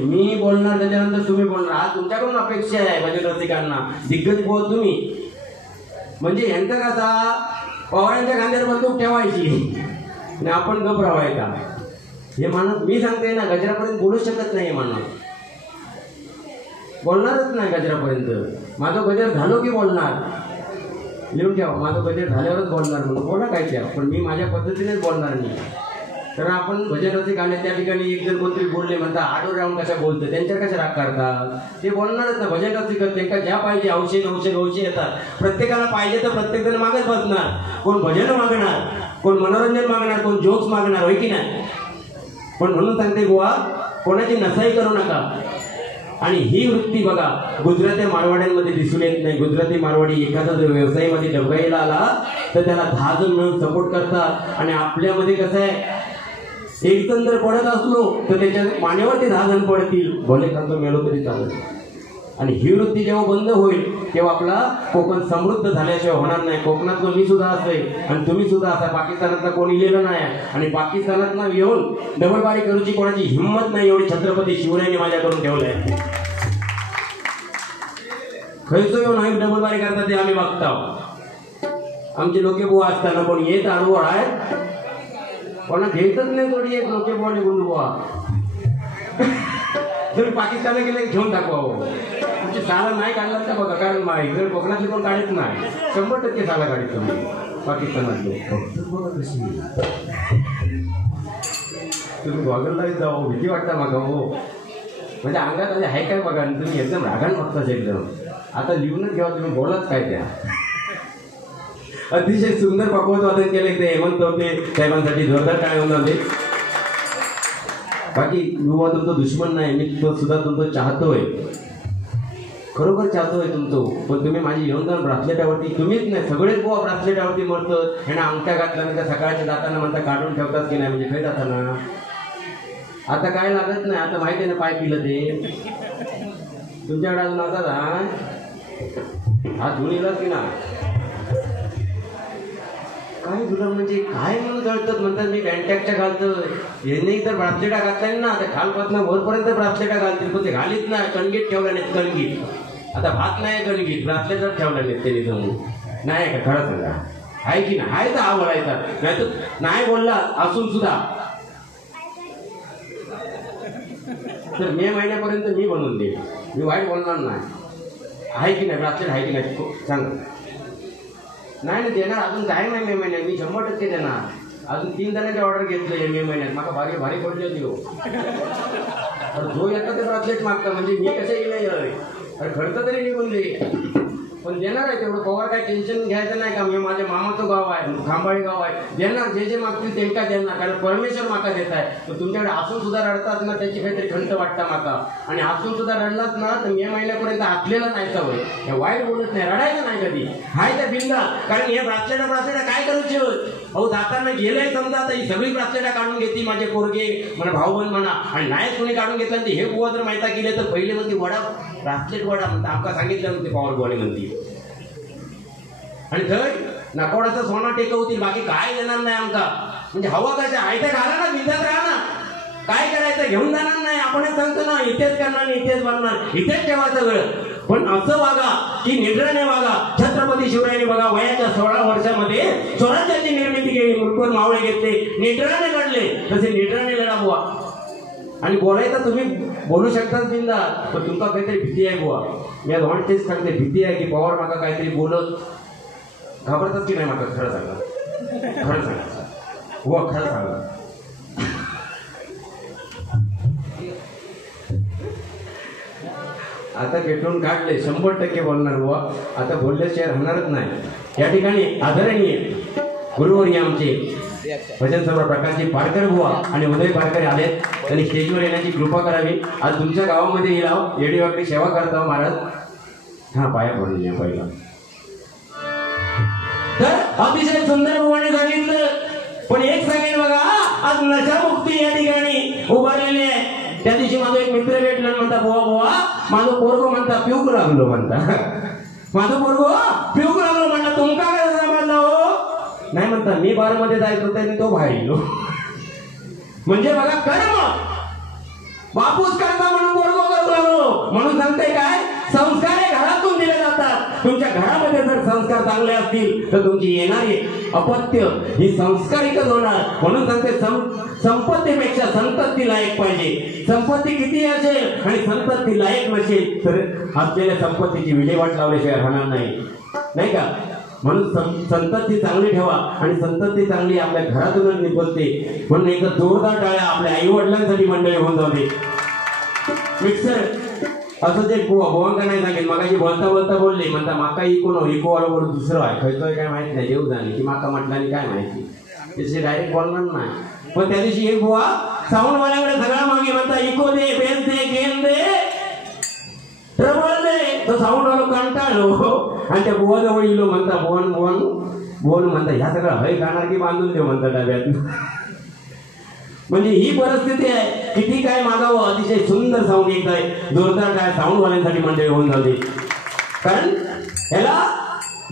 मी बोलणार त्याच्यानंतर तुम्ही बोलणार. आज तुमच्याकडून अपेक्षा आहे भजन रसिकांना, दिग्गज बोल तुम्ही. म्हणजे यांचं कसा पवारांच्या खांद्यावर बंदूक ठेवायची आणि आपण गप राहायचा. हे माणूस मी सांगते ना, गजरापर्यंत बोलू शकत नाही. माणूस बोलणारच नाही गजरापर्यंत. माझं गजर झालो की बोलणार. लिहून ठेवा, माझं गजर झाल्यावरच बोलणार. म्हणून बोला काय त्या, पण मी माझ्या पद्धतीनेच बोलणार नाही. कारण आपण भजन रसिक आले त्या ठिकाणी एक जर कोणतरी बोलले म्हणता आडोर राहून कशा बोलतं, त्यांच्यावर कशा राग करतात. ते बोलणारच ना. भजन रसिक त्यांना ज्या पाहिजे औषध येतात. प्रत्येकाला पाहिजे तर प्रत्येक जण मागच बसणार. कोण भजन मागणार, कोण मनोरंजन मागणार, कोण जोक्स मागणार, होय की नाही. पण म्हणून सांगते बुवा, कोणाची नसाई करू नका. आणि ही वृत्ती बघा गुजराती मारवाड्यांमध्ये दिसून येत नाही. गुजराती मारवाडी एखादा जर व्यवसायामध्ये डबगाईला आला तर त्याला 10 जण मिळून सपोर्ट करतात. आणि आपल्यामध्ये कसं आहे, एक जण जर पडत असलो तर त्याच्या मानेवरती 10 जण पडतील, भले खातो मेलो तरी चालेल. आणि ही वृत्ती जेव्हा बंद होईल तेव्हा आपला कोकण समृद्ध झाल्याशिवाय होणार नाही. कोकणातलं मी सुद्धा असेल आणि तुम्ही सुद्धा असा. पाकिस्तानातला कोणी लिहिलं नाही. आणि पाकिस्तानात येऊन डबलबारी करूची कोणाची हिंमत नाही. एवढी छत्रपती शिवरायांनी माझ्याकडून ठेवलंय. खैसो येऊन डबलबारी करतात ते आम्ही बघतो. आमचे लोके बुवा असताना कोण येत आडवळ आहेत, कोणा घेतच नाही. थोडी एक लोके बुवा निघून बुवा तुम्ही पाकिस्तानला गेले घेऊन दाखवा. तुमची साला नाही काढलात का बघा. कारण जर कोकणातली कोण काढत नाही, 100% साला काढत तुम्ही पाकिस्तानातले. बघा कशी तुम्ही गॉगललाच जाऊ, भीती वाटता मागा हो. म्हणजे अंगात आले आहे काय बघा. तुम्ही एकदम रागान बघताच एकदम. आता लिहूनच घ्यावा तुम्ही, बोलत काय त्या. अतिशय सुंदर पकवत वादन केले ते हेमंत होते साहेबांसाठी. जोरदार टाळे होऊन होते. बाकी युवा तुमचं दुश्मन नाही, मी तो सुद्धा तुमचं चाहतोय, खरोखर चाहतोय तुमचं. पण तुम्ही माझी येऊन जाऊन ब्रासलेटावरती, तुम्हीच नाही सगळेच बुवा ब्रासलेटावरती मरतं. ह्यांना अंगठ्या घातल्यानंतर सकाळच्या जाताना म्हणता काढून ठेवतात की नाही, म्हणजे काही जाताना आता काय लागत नाही. आता माहिती आहे ना पाय पिलं ते तुमच्याकडे अजून आता हा धुणीलाच की ना काय तुला म्हणजे काय म्हणून जळतात. म्हणतात मी बँटॅकच्या घालतं. यांनी तर ब्रासलेटा घातल्या ना, आता खालपासून वरपर्यंत ब्रासलेटा घालतील, पण ते घालीत ना. कणगीत ठेवल्या नाहीत. कणगीत आता भात नाही, कणगीत ब्रासलेटच ठेवल्या नाहीत त्यांनी जमून. नाही का खरं सांगा, आहे की नाही. आहे तर हा बोलायचा, नाही तर नाही बोलला असून सुद्धा. तर मे महिन्यापर्यंत मी बनवून देईल, मी वाईट बोलणार नाही. आहे की नाही ब्रासलेट, आहे की नाही सांगा. नाही ना देणार, अजून टाईम आहे मे महिन्यात. मी 100% देणार. अजून 3 जणांची ऑर्डर घेतली मे महिन्यात. मला भारी भारी पडली होती हो. जो येतं ते ब्रासलेट मागतं, म्हणजे मी कसं येईल. अरे खर्च तरी निघून दे, पण देणार आहे तेवढं. पवार काय टेन्शन घ्यायचं नाही का. मी माझ्या मामाचं गाव आहे, खांबाळी गाव आहे. देणार, जे जे मागतील त्यांना देणार. कारण परमेश्वर माका देत आहे. तर तुमच्याकडे असून सुद्धा रडतात ना, त्याची काहीतरी खंत वाटतं माका. आणि असून सुद्धा रडलात ना तर मे महिन्यापर्यंत आखलेला नाही सवय. हे वाईट बोलत नाही, रडायचं नाही कधी. हाय त्या बिंदा. कारण हे ब्रासलेटा काय करूचे अहो. जाताना गेलंय समजा, आता ही सगळी ब्रासलेटा काढून घेतली माझे पोरगे म्हणा, भाऊबंद म्हणा. आणि नाही कोणी काढून घेतलं ते हे बुवा जर माहिती केले तर पहिले म्हणते वडा, ब्रासलेट वडा म्हणता. आमका सांगितलं म्हणते पवार बुवाने म्हणते. आणि थर नाकोडाचा सोना टेकवतील, बाकी काय देणार नाही आमका. म्हणजे हवा कशा आहे त्या घाला ना, बिंदात राहा ना. काय करायचं घेऊन जाणार नाही. आपणच सांगतो ना, इथेच करणार, इथेच बनणार, इथेच ठेवा सगळं. पण असं वागा की निड्राने वागा. छत्रपती शिवरायांनी बघा वयाच्या 16 वर्षामध्ये स्वराज्याची निर्मिती केली. मुठभर मावळे घेतले, निड्राने लढले. तसे निड्राने लढा बुवा. आणि बोलायचं तुम्ही बोलू शकताच बिंदा, पण तुमका काहीतरी भीती आहे बुवा. मी आज तेच सांगते, भीती आहे की पवार माका काहीतरी बोलत. घाबरतात की नाही माका, खरं सांगा. खरं सांगा बुवा, खरं सांगा. आता पेटवून काढले, 100% बोलणार बुवा. आता बोलल्याशिवाय राहणारच नाही. या ठिकाणी आदरणीय गुरुवर्य आमचे भजन सम्राट प्रकाशजी पारकर बुवा आणि उदय पारकर आले. त्यांनी स्टेजवर येण्याची कृपा करावी. आज तुमच्या गावामध्ये येईल येडीवाकडी सेवा करता महाराज. हा पाया पडून या पहिला. तर अतिशय सुंदर बुवाने सांगितलं. पण एक सांगेन बघा, आज नशामुक्ती या ठिकाणी उभारलेली आहे. त्या दिवशी माझा एक मित्र भेटला, म्हणता बुवा बुवा माझं पोरगो म्हणता पिऊक लागलो म्हणता. माझं पोरगो पिऊक लागलो म्हणता. तुमका काय समजलं हो. नाही म्हणता मी बारमध्ये जायचं होतं आणि तो बाहेर गेलो. म्हणजे बघा कर्म बापूच करता म्हणून पोरगो करू लागलो. म्हणून सांगते काय, संस्कार हे घरातून दिले जातात. तुमच्या घरामध्ये जर संस्कार चांगले असतील तर तुमची येणारी अपत्य ही संस्कारिकच होणार. म्हणून सांगते संपत्तीपेक्षा संतती लायक पाहिजे. संपत्ती किती असेल आणि संतती लायक नसेल तर असलेल्या संपत्तीची विल्हेवाट लावल्याशिवाय राहणार नाही, नाही का. म्हणून संतती चांगली ठेवा आणि संतती चांगली आपल्या घरातूनच निपजते. म्हणून एकदा जोरदार टाळ्या आपल्या आई वडिलांसाठी मंडळी होऊन जाऊ दे. मिक्सर असं ते भोवांका नाही सांगेल. मागाशी बोलता बोलता बोलले म्हणता माका इको इको बरोबर दुसरं आहे खयचंय काय माहित नाही, देव जाणे की माका म्हटलं काय माहिती, त्याचे डायरेक्ट बोलणार नाही. पण त्या दिवशी एक बुवा साऊंडवाल्याकडे सगळा मागे म्हणता इको दे, बेस दे, गेन दे, ट्रबल दे. तो साऊंडवाला कंटाळलो आणि त्या बुवा जवळ इलो म्हणता बोन बोन बोन म्हणता ह्या सगळं हय खाणार की बांधून देऊ म्हणता डब्यात. म्हणजे ही परिस्थिती आहे. किती काय मागावं, अतिशय सुंदर साऊंड येत आहे. जोरदार काय साऊंडवाल्यांसाठी मंडळी होऊन जाते. कारण ह्याला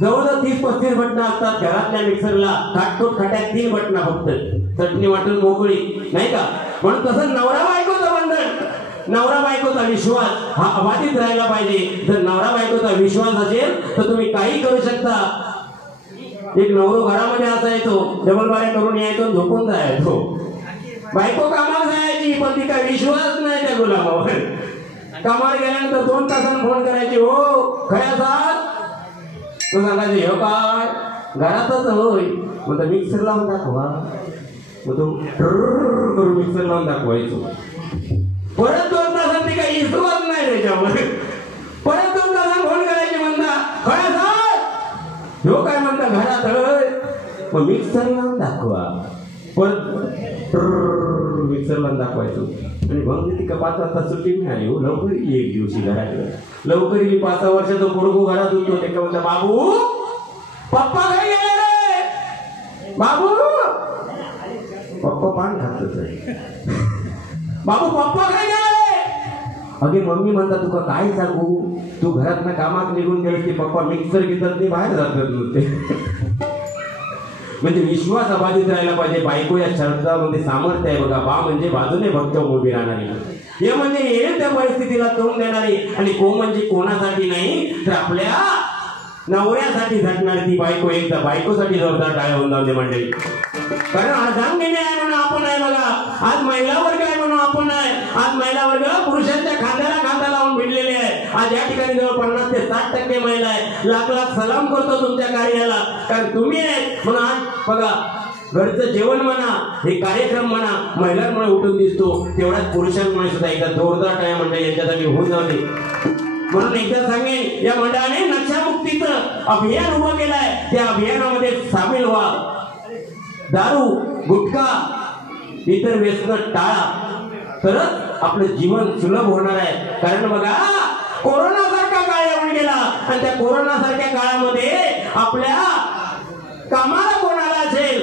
जवळजवळ 30-35 बटणं असतात. घरातल्या मिक्सरला काटकोट खट्यात 3 बटणं फक्त, चटणी वाटून मोकळी, नाही का. म्हणून तसं नवरा बायकोचं बंधन, नवरा बायकोचा विश्वास हा अबाधित राहायला पाहिजे. जर नवरा बायकोचा विश्वास असेल तर तुम्ही काही करू शकता. एक नवरो घरामध्ये असायचो, डबल बाऱ्या करून यायचो, झोपून जायचो. बायको कामाला जायची पण ती काय विश्वास नाही त्या गुलामावर. कामाला गेल्यानंतर 2 तासांनी फोन करायचे, हो खऱ्या साथ तो सांगायचे हो काय घरातच होय. मग मिक्सर लावून दाखवा, मग तो करून मिक्सर लावून दाखवायचो. परत 2 तासांनी काही विश्वास नाही त्याच्यावर. परत 2 तासांनी फोन करायचे म्हणता खऱ्या साथ हो काय म्हणता घरात होय. मग मिक्सर लावून दाखवा, परत मिक्सरला दाखवायचो. आणि मग ती 5 वाजता सुट्टी मिळाली. हो लवकर येईल एक दिवशी घराकडे, लवकर येईल. 5 वर्षाचा पोरगो घरात होतो. ते का म्हणता बाबू पप्पा काय गेले रे, बाबू पप्पा पान खातच आहे. बाबू पप्पा काय गेले. अगे मम्मी म्हणता तुका काय सांगू, तू घरात ना कामात निघून गेले की पप्पा मिक्सर घेतात नाही बाहेर जातात नुसते. म्हणजे विश्वास अबाधित राहायला पाहिजे. बायको या शब्दामध्ये सामर्थ्य आहे बघा. बा म्हणजे बाजूने भक्त उभी राहणारी, हे म्हणजे येईल त्या परिस्थितीला तोंड देणारी. आणि को म्हणजे कोणासाठी नाही तर आपल्या नवऱ्यासाठी झटणारी ती बायको. एकदा बायकोसाठी जोरदार टाळ्या होऊन जाऊ दे मंडळी. कारण अर्धांगिनी आहे म्हणून आपण आहे बघा. आज महिला वर्ग आहे म्हणून आपण आहे. आज महिला वर्ग पुरुषांच्या खांद्याला खांदा लावून भिडलेले आहे. आज या ठिकाणी जवळ 50 ते 60% महिला आहे. लाख लाख सलाम करतो तुमच्या कार्याला, कारण तुम्ही आहेत म्हणून. आज बघा घरचं जेवण म्हणा, हे कार्यक्रम म्हणा, महिलांमुळे उठून दिसतो. तेवढ्याच पुरुषांमुळे सुद्धा एकदा जोरदार टाळ्या मंडळी यांच्यासाठी होऊन जाते. म्हणून एकदा सांगेन, या मंडळाने नशामुक्तीचं अभियान उभं केलं आहे. त्या अभियानामध्ये सामील व्हा. दारू गुटखा इतर व्यसन टाळा, तरच आपलं जीवन सुलभ होणार आहे. कारण बघा कोरोना सारखा काळ येऊन गेला आणि त्या कोरोना सारख्या काळामध्ये आपल्या कामाला कोणाला असेल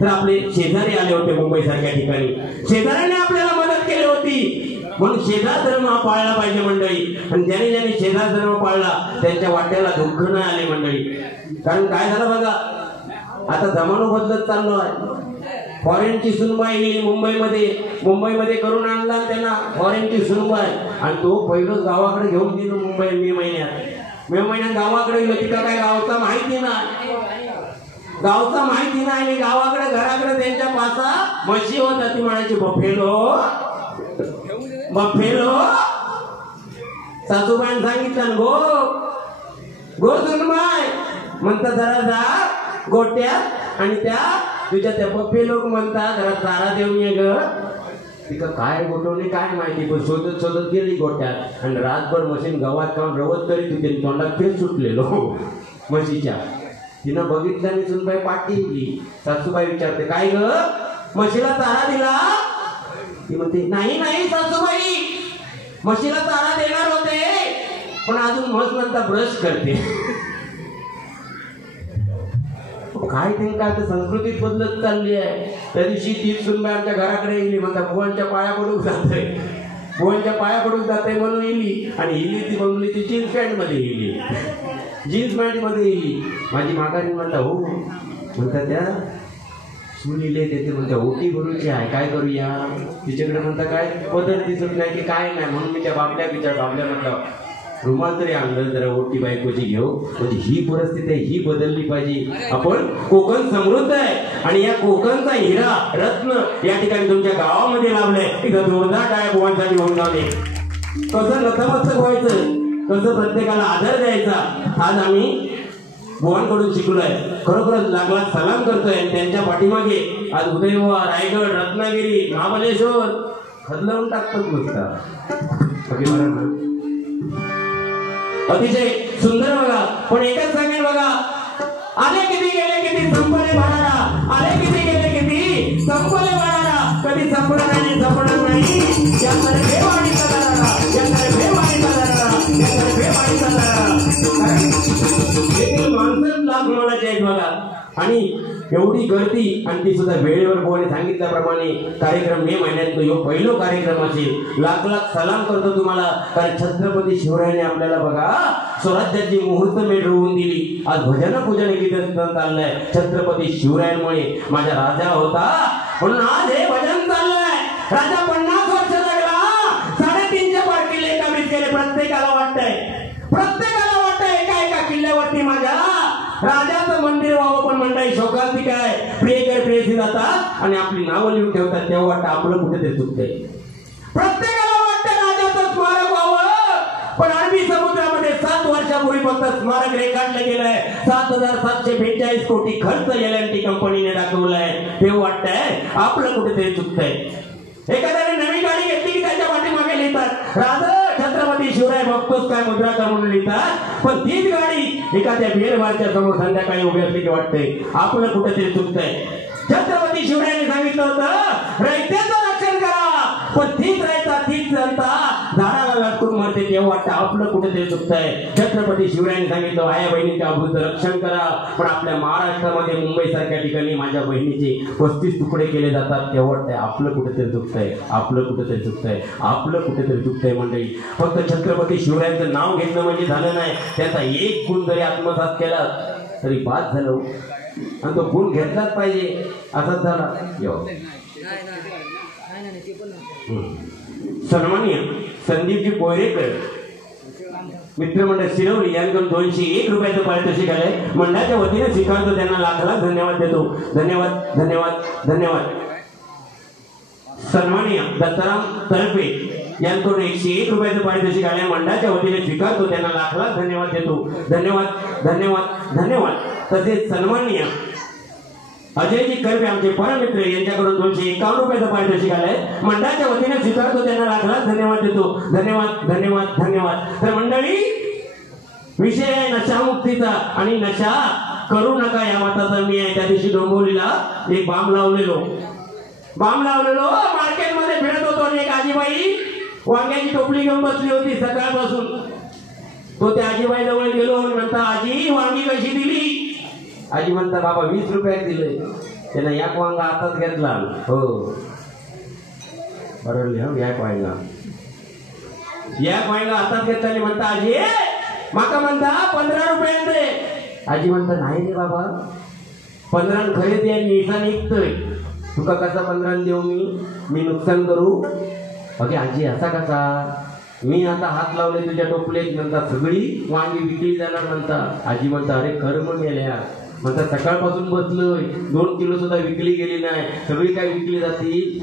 तर आपले शेजारी आले होते. मुंबई सारख्या ठिकाणी शेजाऱ्याने आपल्याला मदत केली होती. म्हणून शेजार धर्म हा पाळला पाहिजे मंडळी. आणि ज्याने ज्याने शेजार धर्म पाळला त्यांच्या वाट्याला दुःख नाही आले मंडळी. कारण काय झालं बघा, आता जमानो बदलत चाललो आहे. फॉरेनची सुनबाई गेली मुंबईमध्ये करून आणला त्यांना फॉरेनची सुनबाई. आणि तो पहिलंच गावाकडे घेऊन गेलो मुंबई मे महिन्यात गावाकडे गेलो. तिथं काय गावचा माहिती नाही, आणि गावाकडे घराकडे त्यांच्या 5 म्हशी होता. ती म्हणायची बफेलो सासूबाईने सांगितलं गो सुनबाई म्हणता जरा जा गोट्यात आणि त्या तुझ्या त्या बफे लोक म्हणतात जरा चारा देऊन ये ग. तिथं काय गोठवणे काय माहिती, पण शोधत गेली गोट्यात आणि रातभर मशीन गावात काढून रवत करीत होती. तोंडात फेस सुटलेलो म्हशीच्या. तिनं बघितलं आणि सुनबाई पाठी गेली. सासूबाई विचारते काय ग म्हशीला चारा दिला. ती म्हणते नाही सासूबाई, म्हशीला चारा देणार होते पण अजून म्हस नंतर ब्रश करते. काय ते काय तर संस्कृतीत बदलत चालली आहे. त्या दिवशी तीच सुनबाई आमच्या घराकडे येईल म्हणता बुवांच्या पाया पडून जाते म्हणून येईल. आणि हिली ती बंगली ती जीन्स पॅन्ट मध्ये येईल. माझी माघारी म्हणता हो म्हणता त्या सुनीले ते म्हणते ओटी भरूची आहे, काय करूया. तिच्याकडे म्हणता काय पदर दिसत नाही की काय नाही, म्हणून मी त्या बाबल्या म्हटलं रुमाल तरी आणलं जरा ओटी बायकोची घेऊ. म्हणजे ही परिस्थिती आहे, ही बदलली पाहिजे. आपण कोकण समृद्ध आहे आणि या कोकणचा हिरा रत्न या ठिकाणी तुमच्या गावामध्ये लाभलंय. इथं जोरदार टाळ्या बुवांसाठी होऊन जाणे. कसं नतमस्तक व्हायचं, कसं प्रत्येकाला आदर द्यायचा, आज आम्ही बुवांकडून शिकलोय. खरोखरच लागला सलाम करतोय. त्यांच्या पाठीमागे आज उदयवा, रायगड, रत्नागिरी, महाबलेश्वर खदलावून टाकतात नुसता. अतिशय सुंदर बघा. पण एकच सांगेल बघा, आले किती गेले किती संपले भरारा, आले किती गेले किती संपले भरारा, कधी संपणार नाही संपणार नाही. याकडे वाढीचा दारारा, याकडे वाढीचा दारारा, याकडे वाढीचा दारारा. माणसं लाभ म्हणायचे आहेत बघा. आणि एवढी गर्दी आणि ती सुद्धा वेळेवर बोलणे सांगितल्याप्रमाणे कार्यक्रम मे महिन्यात यो पहिलो कार्यक्रम असेल. लाख लाख सलाम करतो तुम्हाला. कारण छत्रपती शिवरायाने आपल्याला बघा स्वराज्याची मुहूर्त मेढ रोवून दिली. आज भजन पूजन गीत चाललंय. छत्रपती शिवरायांमुळे माझा राजा होता म्हणून आज हे भजन चाललंय. राजा 50 वर्ष लागला, 3.5 पार किल्ले कमीत केले. प्रत्येकाला वाटतंय एका किल्ल्यावरती माझ्या राजाचं मंदिर व्हावं. पण मंडळी शोकांती काय प्रियसी जातात आणि आपली नावं लिहून ठेवतात. तेव्हा वाटतं आपलं कुठेतरी चुकतंय. प्रत्येकाला वाटतं राजाचं स्मारक व्हावं. पण अरबी समुद्रामध्ये 7 वर्षापूर्वी फक्त स्मारक रेखाटलं गेलंय. 7,742 कोटी खर्च एल&टी कंपनीने दाखवलाय. तेव्हा वाटतंय आपलं कुठेतरी चुकतंय. एखाद्याने नवी गाडी घेतली की त्याच्या पाठीमागे लिहितात राजा छत्रपती शिवराय बघतोच काय मुद्रा करून लिहितात. पण तीच गाडी एखाद्या बिअरबारच्या समोर संध्याकाळी उभी असली की वाटतंय आपलं कुठेतरी चुकतंय. छत्रपती शिवरायांनी सांगितलं होतं रयतेचं रक्षण करा. पण तीच रयता तीच जनता झाडाला लटकून मरते. तेव्हा वाटतं आपलं कुठेतरी चुकतंय. छत्रपती शिवरायांनी सांगितलं आया बहिणीच्या अभूत रक्षण करा. पण आपल्या महाराष्ट्रामध्ये मुंबई सारख्या ठिकाणी माझ्या बहिणीचे 35 तुकडे केले जातात. तेव्हा वाटतंय आपलं कुठेतरी चुकतंय, आपलं कुठेतरी चुकतंय, आपलं कुठेतरी चुकतंय. मंडळी फक्त छत्रपती शिवरायांचं नाव घेतलं म्हणजे झालं नाही. त्याचा एक गुण जरी आत्मसात केला तरी बाद झालं. आणि तो गुण घेतलाच पाहिजे असाच झाला. सन्माननीय संदीपजी पोयरेकर मित्रमंडळ शिरवली यांकडून 201 रुपयाचं पारितोषिक आलंय. मंडळाच्या वतीने स्वीकारतो. त्यांना लाख लाख धन्यवाद देतो. धन्यवाद धन्यवाद धन्यवाद. सन्माननीय दत्ताराम तळपे यांकडून 101 रुपयाचं पारितोषिक आलंय. मंडळाच्या वतीने स्वीकारतो. त्यांना लाख लाख धन्यवाद देतो. धन्यवाद धन्यवाद धन्यवाद. तसेच सन्माननीय अजयजी कर्वे आमचे परमित्र यांच्याकडून 251 रुपयाचं पारितोषिक आलंय. मंडळाच्या वतीने स्वीकारतो. त्यांना लाख लाख धन्यवाद देतो. धन्यवाद धन्यवाद धन्यवाद. तर मंडळी विषय आहे नशामुक्तीचा आणि नशा करू नका या मताचा मी आहे. त्या दिवशी डोंबिवलीला एक बांब लावलेलो मार्केटमध्ये फिरत होतो आणि एक आजीबाई वांग्याची टोपली घेऊन बसली होती सकाळपासून. तो त्या आजीबाई जवळ गेलो आणि म्हणता आजी वांगी कशी दिली. आजी म्हणता बाबा 20 रुपयात दिले. त्यानं एक वांगा हातात घेतला. हो बरोबर एक वांगा हातात घेतला आणि म्हणता आजी माका म्हणता 15 रुपयात दे. आजी म्हणता नाही रे बाबा 15 खरेदी आणि इसा निघतोय. तुका कसा 15 देऊ मी नुकसान करू. अगे आजी असा कसा मी आता हात लावले तुझ्या टोपलेत म्हणता सगळी वांगी विकली जाणार म्हणता. आजी म्हणता अरे कर्म मेल्या म्हणता सकाळपासून बसलोय 2 किलो सुद्धा विकली गेली नाही. सगळी काय विकली जाती.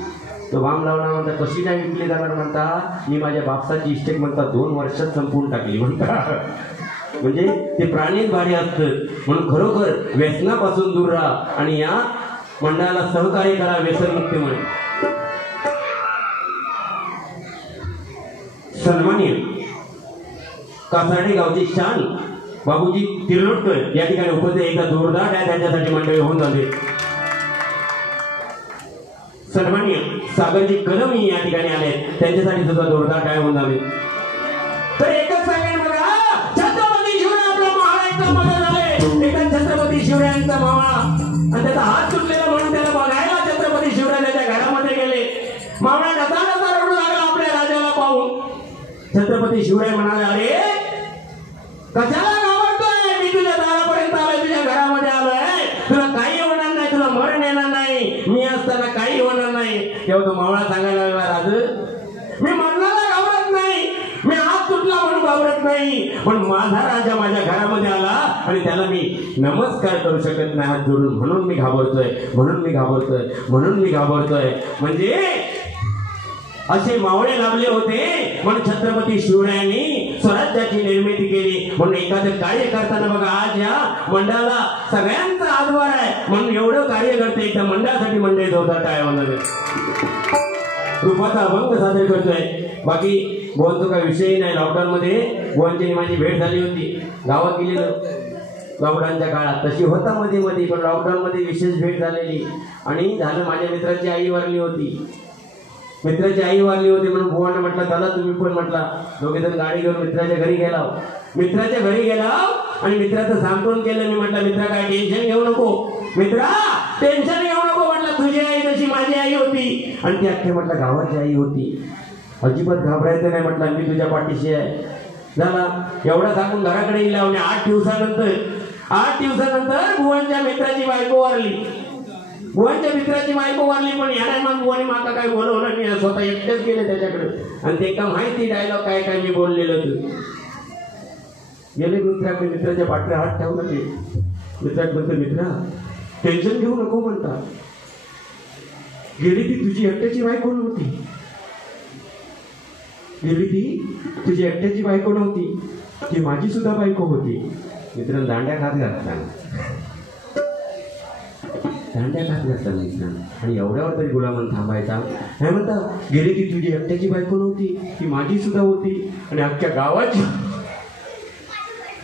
तो बाम लावणार म्हणता कशी काय विकली जाणार म्हणता मी माझ्या बापसाची इस्टेट म्हणता 2 वर्षात संपवून टाकली म्हणता. म्हणजे ते प्राणीच भारी असतं. म्हणून खरोखर व्यसनापासून दूर राहा आणि या मंडळाला सहकार्य करा व्यसनमुक्ती म्हणून. सन्माननीय कासाडे गावचे शान बाबूजी तिरलोटकर या ठिकाणी उपस्थित. एकदा जोरदार आहे त्यांच्यासाठी मंडळी होऊन झाले. सन्माननीय सागरजी कदम या ठिकाणी आले. त्यांच्यासाठी सुद्धा जोरदार टाळ्या होऊन झाले. तर एकच सांगेन बघा छत्रपती शिवराय आपल्या महाराष्ट्राचा मदत झाले. एका छत्रपती शिवरायांचा मावळा आणि त्याचा हात तुटलेला म्हणून त्याला बघायला छत्रपती शिवराय त्याच्या घरामध्ये गेले. मावळा कसा रडू लागला आपल्या राजाला पाहून. छत्रपती शिवराय म्हणाले अरे कशाला घाबरतोय. मी तुझ्या दारापर्यंत आलोय, तुझ्या घरामध्ये आलोय. तुला काही होणार नाही, तुला मरण येणार नाही. नाही, पण माझा राजा माझ्या घरामध्ये आला आणि त्याला मी नमस्कार करू शकत नाही हात जोडून, म्हणून मी घाबरतोय, म्हणून मी घाबरतोय, म्हणून मी घाबरतोय. म्हणजे असे मावळे लाभले होते म्हणून छत्रपती शिवरायांनी स्वराज्याची निर्मिती केली. म्हणून एखादं कार्य करताना बघा, आज या मंडळाला सगळ्यांचा आधार आहे म्हणून एवढं कार्य करते, एकदा मंडळासाठी मंडळी होता काय होणार रूपाचा अभंग सादर करतोय. बाकी गोवांचा काही विषय नाही. लॉकडाऊन मध्ये गोवांची माझी भेट झाली होती, गावात गेलेलं लॉकडाऊनच्या काळात, तशी होता मध्ये मध्ये, पण लॉकडाऊन मध्ये विशेष भेट झालेली. आणि झालं, माझ्या मित्राची आई वारली होती, मित्राची आई वारली होती म्हणून बुवाने म्हटलं चला तुम्ही पण, म्हटला दोघे जण गाडी घेऊन मित्राच्या घरी गेला. मित्राच्या घरी गेला आणि मित्राचं सांत्वन केलं. मी म्हटलं मित्रा काय टेन्शन घेऊ नको, मित्रा टेन्शन घेऊ नको, म्हटलं तुझी आई जशी माझी आई होती आणि ती अख्ख्या म्हटलं गावाची आई होती, अजिबात घाबरायचं नाही, म्हटलं मी तुझ्या पाठीशी आहे. झाला एवढा सांगून घराकडे गेला. म्हणजे 8 दिवसानंतर बुवांच्या मित्राची बायको वारली. बुवांच्या मित्राची बायको वारली, पण या टायमात बुवाने माका काय बोलवलं नाही, स्वतः एकटेच गेले त्याच्याकडे. आणि ते का माहिती डायलॉग काय काय मी बोललेलं होतं. गेले मित्राकडे, मित्राच्या पाठीवर हात ठेवला. ते मित्रात म्हणतो मित्रा टेन्शन घेऊ नको म्हणता, गेली ती तुझी एकट्याची बायको नव्हती, गेली ती तुझी एकट्याची बायको नव्हती, ती माझी सुद्धा बायको होती. मित्रांनो दांड्या खात घातला, दांड्या खात घातला मित्रांनो. आणि एवढ्यावर तरी गुलामान थांबायचा नाही. म्हणता गेली ती तुझी एकट्याची बायको नव्हती, ती माझी सुद्धा होती आणि अख्ख्या गावाची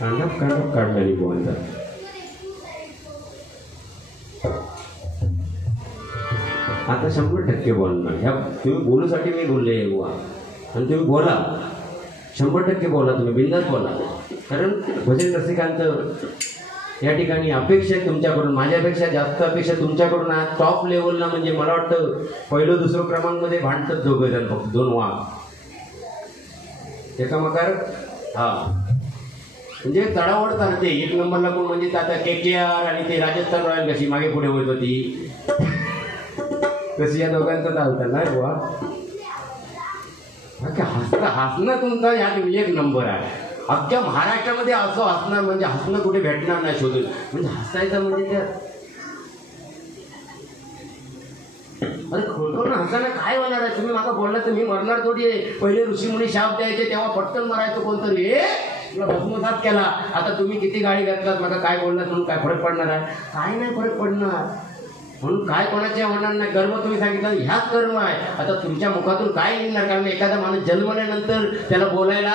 कांडप कांडप काढलेली बोलता. आता 100% बोलणार. ह्या तुम्ही बोलूसाठी मी बोलले बुवा, आणि तुम्ही बोला 100% बोला, तुम्ही बिंदास बोला. कारण भजन रसिकांचं या ठिकाणी अपेक्षा आहे तुमच्याकडून, माझ्यापेक्षा जास्त अपेक्षा तुमच्याकडून आहे. टॉप लेवलला म्हणजे मला वाटतं पहिलं दुसरं क्रमांकमध्ये भांडतात दोघं जण, फक्त 2 वाघ एकामेकार. हा म्हणजे चढावड चालते. 1 नंबरला कोण म्हणजे आता KKR आणि ते राजस्थान रॉयल कशी मागे पुढे होत होती, तशी या दोघांचं चालतं नाही बुवा. हसणं तुमचा यात 1 नंबर आहे. अख्ख्या महाराष्ट्रामध्ये असं हसणार म्हणजे हसणं कुठे भेटणार नाही शोधून. म्हणजे हसायचं म्हणजे त्या अरे खोलकरून हसायला काय होणार आहे. तुम्ही मागा बोलला तर मी मरणार थोडी आहे. पहिले ऋषीमुनी शाप द्यायचे तेव्हा पटकन मरायचं कोणतरी, तुला भस्मसात केला. आता तुम्ही किती गाडी घातलात, मला काय बोललात म्हणून काय फरक पडणार आहे? काय नाही फरक पडणार. म्हणून काय कोणाच्या होणार नाही. कर्म तुम्ही सांगितलं ह्याच कर्म आहे. आता तुमच्या मुखातून काय निघणार, कारण एखादा माणूस जन्मल्यानंतर त्याला बोलायला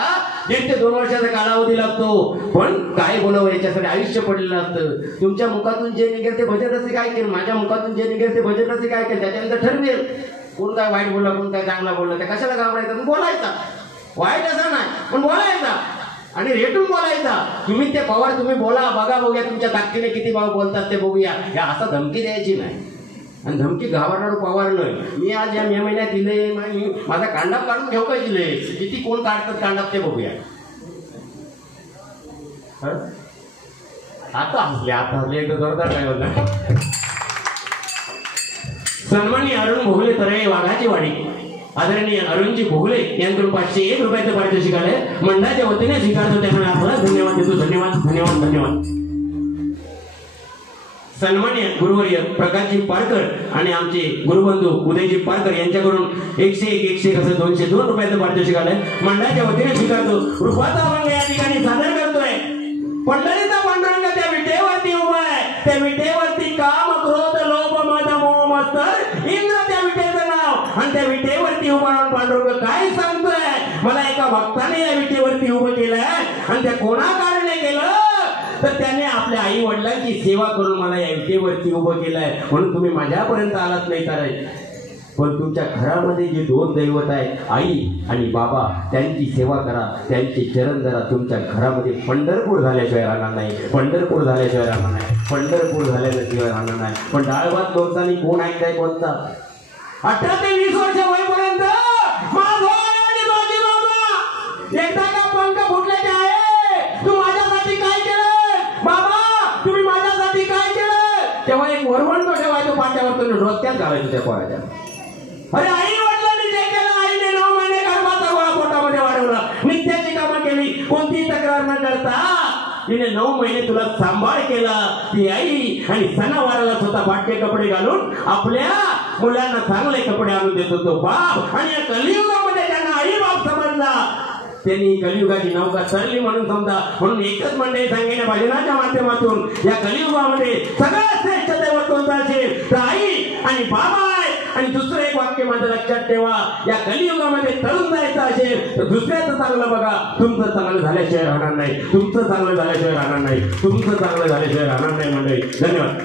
1 ते 2 वर्षाचा कालावधी लागतो, पण काय बोलावं याच्यासाठी आयुष्य पडलेलं असतं. तुमच्या मुखातून जे निघेल ते भजन रसिक ऐकेल, माझ्या मुखातून जे निघेल ते भजन रसिक ऐकेल. त्याच्यानंतर ठरवेल कोण काय वाईट बोलला, कोण काय चांगला बोलला. त्या कशाला घाबरायचं, बोलायचा. वाईट असं नाही पण बोलायचा आणि रेटून बोलायचा. तुम्ही ते पवार तुम्ही बोला, बघा बघूया तुमच्या ताकदीने किती भाव बोलतात ते बघूया. या असं धमकी द्यायची नाही. आणि धमकी घाबरणारं पवार नाही. मी आज या मे महिन्यात दिले, माझा कांडाप काढून घेऊ काय दिले, किती कोण काढतात कांडाप ते बघूया. आता हसले एकदा जोरदार काय होता. सन्माननीय अरुण भोगले तरळे वाघाची वाडी आदरणीय अरुणजी भोगले यांकडून 501 रुपयाचं पारितोषिक आलंय. मंडळाच्या वतीने स्वीकारतो, त्यामुळे आपल्याला धन्यवाद देतो. धन्यवाद धन्यवाद धन्यवाद. सन्मान्य गुरुवर्य प्रकाशजी पारकर आणि आमचे गुरुबंधू उदयजी पारकर यांच्याकडून 101 असं 202 रुपयाचं पारितोषिक आलंय. मंडळाच्या वतीने स्वीकारतो. रूपाचा अभंग या ठिकाणी सादर करतोय. पंढरीचा पांडुरंग त्या विटेवरती उभा आहे. त्या विटेवरती काम क्रोध लोभ मद मोह मत्सर इंद्र त्या विटेचं नाव. आणि त्या विटेवरती उभा राहून पांडुरंग काय सांगतोय, मला एका भक्ताने या विटेवरती उभं केलंय. आणि त्या कोणा कारणे केलं तर त्याने आपल्या आई वडिलांची सेवा करून मला या विटेवरती उभं केलंय. म्हणून तुम्ही माझ्यापर्यंत आलात नाही तर, पण तुमच्या घरामध्ये जे 2 दैवत आहेत, आई आणि बाबा, त्यांची सेवा करा, त्यांचे चरण धरा. तुमच्या घरामध्ये पंढरपूर झाल्याशिवाय राहणार नाही, पंढरपूर झाल्याशिवाय राहणार नाही, पंढरपूर झाल्याशिवाय राहणार नाही. पण डाळ भात लोणचानी कोण ऐकताय कोणता? 18 ते 20 वर्ष वयपर्यंत एकदा का पंख फुटल्याचे आहे. तू माझ्यासाठी काय केलं बाबा, तुम्ही माझ्यासाठी काय केलं? तेव्हा एक वरवंट ठेवायचं पाट्यावर, तुम्ही डोक्यात घालायचं त्या पोराच्या. अरे आई वडिलांनी जे केलं, आईने 9 महिने गर्भाचा गोळा पोटामध्ये वाढवला, नित्याची कामं केली, कोणती कोणतीही तक्रार न करता तिने 9 महिने तुला सांभाळ केला. ती आई आणि सणावाराला स्वतः फाटके कपडे घालून आपल्या मुलांना चांगले कपडे आणून देत होतो बाप. आणि या कलियुगामध्ये त्यांना आई बाप समजला. त्यांनी कलियुगाची नौका तरली म्हणून समजा. म्हणून एकच मंडळी सांगेन भजनाच्या माध्यमातून या कलियुगामध्ये सगळ्यात श्रेष्ठ दैवत कोणतं असेल तर आई आणि बाबा आहे. आणि दुसरं एक वाक्य माझं लक्षात ठेवा, या कलियुगामध्ये तळून जायचं असेल तर दुसऱ्याचं चांगलं बघा. तुमचं चांगलं झाल्याशिवाय राहणार नाही. तुमचं चांगलं झाल्याशिवाय राहणार नाही. तुमचं चांगलं झाल्याशिवाय राहणार नाही मंडळी. धन्यवाद.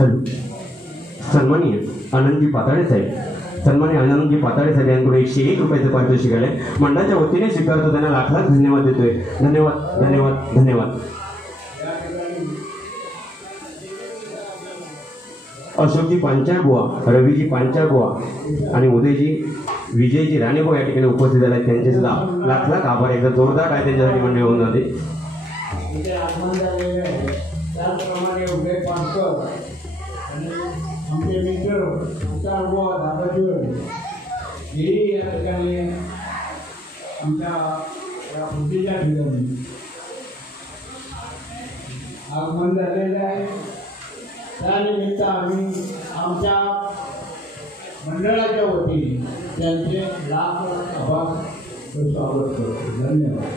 हॅलो. सन्माननीय आनंदजी पाताळे साहेब, सन्माननीय आनंदजी पाताळे साहेब यांकडून 101 रुपयाचं पारितोषिक आले. मंडळाच्या वतीने स्वीकारतो, त्यांना लाख लाख धन्यवाद देतोय. धन्यवाद धन्यवाद धन्यवाद. अशोकजी पांचाळबुवा, रवीजी पांचाळबुवा आणि उदयजी विजयजी राणेबुवा या ठिकाणी उपस्थित झाले. त्यांचे सुद्धा लाख लाख आभार. एकदा जोरदार आहे त्यांच्यासाठी मंडळी होऊन जाते. त्याचप्रमाणे उदय पानकर आणि आमचे मित्र पांचाळबुवा दादाजी हेही या ठिकाणी आमच्या या पूजेच्या ठिकाणी आगमन झालेलं आहे. त्यानिमित्त आम्ही आमच्या मंडळाच्या वतीने त्यांचे लाख आभार स्वागत करतो. धन्यवाद.